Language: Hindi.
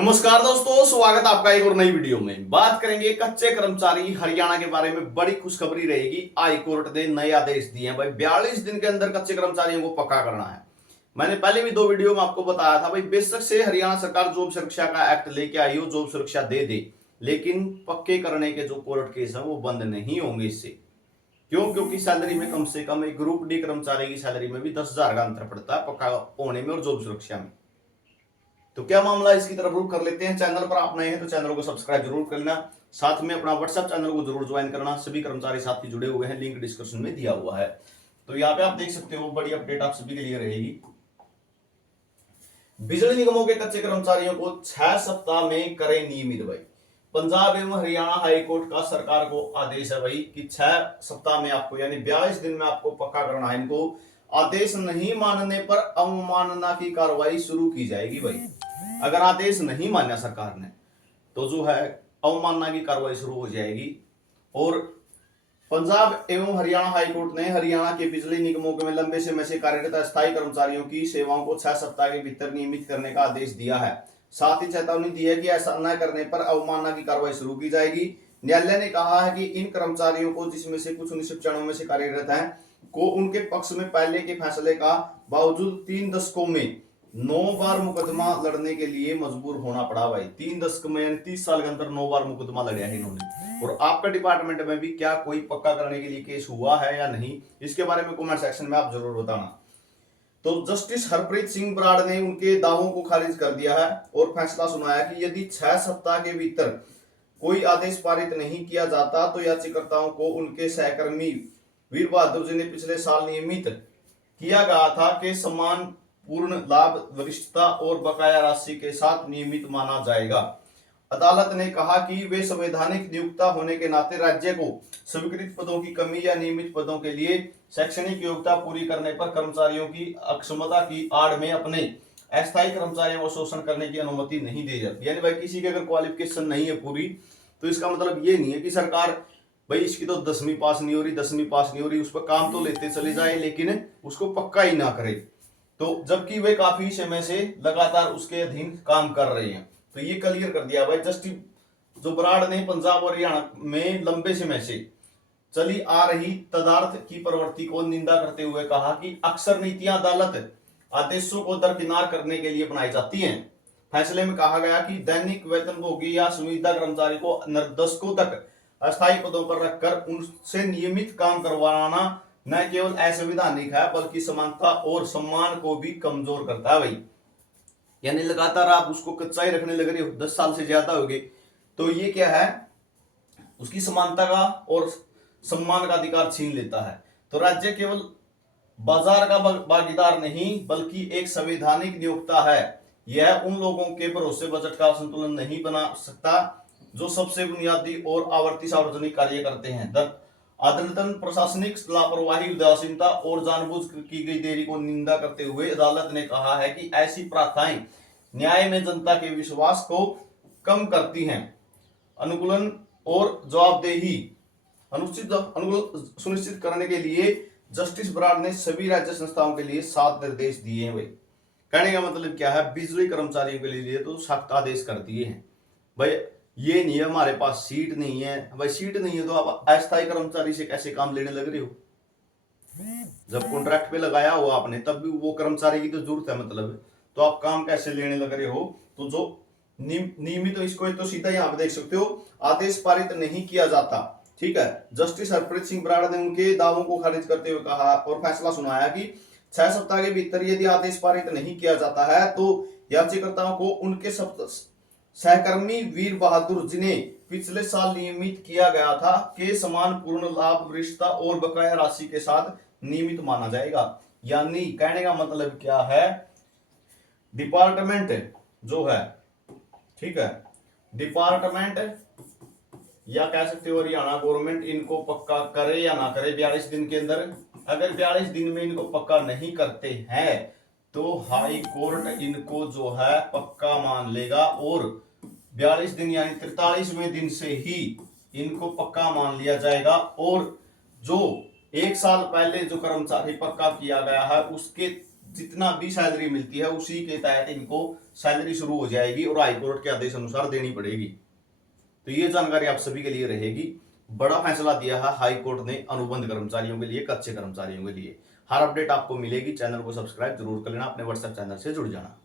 नमस्कार दोस्तों, स्वागत है आपका एक और नई वीडियो में। बात करेंगे कच्चे कर्मचारी हरियाणा के बारे में। बड़ी खुशखबरी रहेगी। हाई कोर्ट ने नए आदेश दिए हैं भाई। 42 दिन के अंदर कच्चे कर्मचारियों को पक्का करना है। मैंने पहले भी 2 वीडियो में आपको बताया था भाई, बेशक से हरियाणा सरकार जॉब सुरक्षा का एक्ट लेके आई हो, जॉब सुरक्षा दे दे, लेकिन पक्के करने के जो कोर्ट केस है वो बंद नहीं होंगे इससे। क्यों? क्योंकि सैलरी में कम से कम एक ग्रुप डी कर्मचारी की सैलरी में भी 10,000 का अंतर पड़ता है पक्का होने में और जॉब सुरक्षा में। तो क्या मामला, इसकी तरफ रुख कर लेते हैं। चैनल पर आप नए हैं तो चैनल को सब्सक्राइब जरूर करना, साथ में अपना व्हाट्सएप चैनल को जरूर ज्वाइन करना। सभी कर्मचारी साथी जुड़े हुए हैं, लिंक डिस्क्रिप्शन में दिया हुआ है। तो यहाँ पे आप देख सकते हो, बड़ी अपडेट आप सभी के लिए रहेगी। बिजली निगमों के कच्चे कर्मचारियों को 6 सप्ताह में करें नियमित भाई। पंजाब एवं हरियाणा हाई कोर्ट का सरकार को आदेश है भाई कि 6 सप्ताह में आपको, यानी 42 दिन में आपको पक्का करना है इनको। आदेश नहीं मानने पर अवमानना की कार्रवाई शुरू की जाएगी भाई। अगर आदेश नहीं माना सरकार ने तो जो है अवमानना की कार्रवाई शुरू हो जाएगी। और पंजाब एवं हरियाणा हाईकोर्ट ने हरियाणा के बिजली निगमों में लंबे समय से कार्यरत अस्थायी कर्मचारियों की सेवाओं को 6 सप्ताह के भीतर नियमित करने का आदेश दिया है। साथ ही चेतावनी दी है कि ऐसा न करने पर अवमानना की कार्रवाई शुरू की जाएगी। न्यायालय ने कहा है कि इन कर्मचारियों को, जिसमें से कुछ निश्चित क्षणों में से कार्यरत हैं, को उनके पक्ष में पहले के फैसले का बावजूद 3 दशकों में 9 बार मुकदमा लड़ने के लिए मजबूर होना पड़ा भाई। 3 दशक में 30 साल के अंदर 9 बार मुकदमा लड़ा है इन्होंने। और आपका डिपार्टमेंट में भी क्या कोई पक्का करने के लिए केस हुआ है या नहीं, इसके बारे में कमेंट सेक्शन में आप जरूर बताना। तो जस्टिस हरप्रीत सिंह बराड़ ने उनके दावों को खारिज कर दिया है और फैसला सुनाया कि यदि 6 सप्ताह के भीतर कोई आदेश पारित नहीं किया जाता तो याचिकाकर्ताओं को उनके सहकर्मी वीर बहादुर जी ने पिछले साल नियमित किया गया था कि समान पूर्ण लाभ, वरिष्ठता और बकाया राशि के साथ नियमित माना जाएगा। अदालत ने कहा कि वे संवैधानिक नियुक्ता होने के नाते राज्य को स्वीकृत पदों की कमी या नियमित पदों के लिए शैक्षणिक योग्यता पूरी करने पर कर्मचारियों की अक्षमता की आड़ में अपने अस्थायी कर्मचारियों को शोषण करने की अनुमति नहीं दी जाती। यानी भाई किसी की अगर क्वालिफिकेशन नहीं है पूरी, तो इसका मतलब ये नहीं है कि सरकार भाई इसकी तो 10वीं पास नहीं हो रही, 10वीं पास नहीं हो रही, उस पर काम तो लेते चले जाए लेकिन उसको पक्का ही ना करे। तो जबकि वे काफी समय से लगातार उसके अधीन काम कर रहे हैं। तो ये क्लियर कर दिया भाई जस्टिस जो बराड़ ने पंजाब और हरियाणा में लंबे समय से चली आ रही तदार्थ की प्रवृत्ति को निंदा करते हुए कहा कि अक्सर नीतियां अदालत आदेशों को दरकिनार करने के लिए बनाई जाती हैं। फैसले में कहा गया कि दैनिक वेतनभोगी या संविदा कर्मचारी को दशकों तक अस्थायी पदों पर रखकर उनसे नियमित काम करवाना न केवल असंवैधानिक है बल्कि समानता और सम्मान को भी कमजोर करता है भाई। यानी लगातार आप उसको कच्चा ही रखने लग रहे हो, 10 साल से ज्यादा हो गए, तो ये क्या है, उसकी समानता का और सम्मान का अधिकार छीन लेता है। तो राज्य केवल बाजार का भागीदार नहीं बल्कि एक संवैधानिक नियोक्ता है। यह उन लोगों के भरोसे बजट का संतुलन नहीं बना सकता जो सबसे बुनियादी और आवर्ती सार्वजनिक कार्य करते हैं। अदालतन प्रशासनिक लापरवाही, उदासीनता और जानबूझ की गई देरी को निंदा करते हुए अदालत ने कहा है कि ऐसी प्रथाएं न्याय में जनता के विश्वास को कम करती हैं। अनुकूलन और जवाबदेही सुनिश्चित करने के लिए जस्टिस बराड़ ने सभी राज्य संस्थाओं के लिए 7 निर्देश दिए हैं भाई। कहने का मतलब क्या है, बिजली कर्मचारियों के लिए तो सख्त आदेश कर दिए हैं भाई। ये नहीं है हमारे पास सीट नहीं है भाई, सीट नहीं है तो आप अस्थायी कर्मचारी से कैसे काम लेने लग रहे हो? जब कॉन्ट्रैक्ट पे लगाया हो आपने तब भी वो कर्मचारी की तो जरूरत है, मतलब तो आप काम कैसे लेने लग रहे हो? तो जो नियमित तो इसको तो सीधा यहाँ पे देख सकते हो, आदेश पारित नहीं किया जाता। ठीक है, जस्टिस हरप्रीत सिंह बराड़ ने उनके दावों को खारिज करते हुए कहा और फैसला सुनाया कि 6 सप्ताह के भीतर यदि आदेश पारित नहीं किया जाता है तो याचिकाकर्ताओं को उनके सहकर्मी वीर बहादुर जिन्हें पिछले साल नियमित किया गया था के समान पूर्ण लाभ, वरिष्ठता और बकाया राशि के साथ नियमित माना जाएगा। यानी कहने का मतलब क्या है, डिपार्टमेंट जो है, ठीक है, डिपार्टमेंट या कह सकते हो हरियाणा गवर्नमेंट इनको पक्का करे या ना करे 42 दिन के अंदर। अगर 42 दिन में इनको पक्का नहीं करते हैं तो हाई कोर्ट इनको जो है पक्का मान लेगा और 42 दिन यानी 43वें दिन से ही इनको पक्का मान लिया जाएगा। और जो 1 साल पहले जो कर्मचारी पक्का किया गया है उसके जितना भी सैलरी मिलती है उसी के तहत इनको सैलरी शुरू हो जाएगी और हाईकोर्ट के आदेश अनुसार देनी पड़ेगी। तो ये जानकारी आप सभी के लिए रहेगी। बड़ा फैसला दिया है हाई कोर्ट ने अनुबंध कर्मचारियों के लिए, कच्चे कर्मचारियों के लिए। हर अपडेट आपको मिलेगी। चैनल को सब्सक्राइब जरूर कर लेना, अपने व्हाट्सएप चैनल से जुड़ जाना।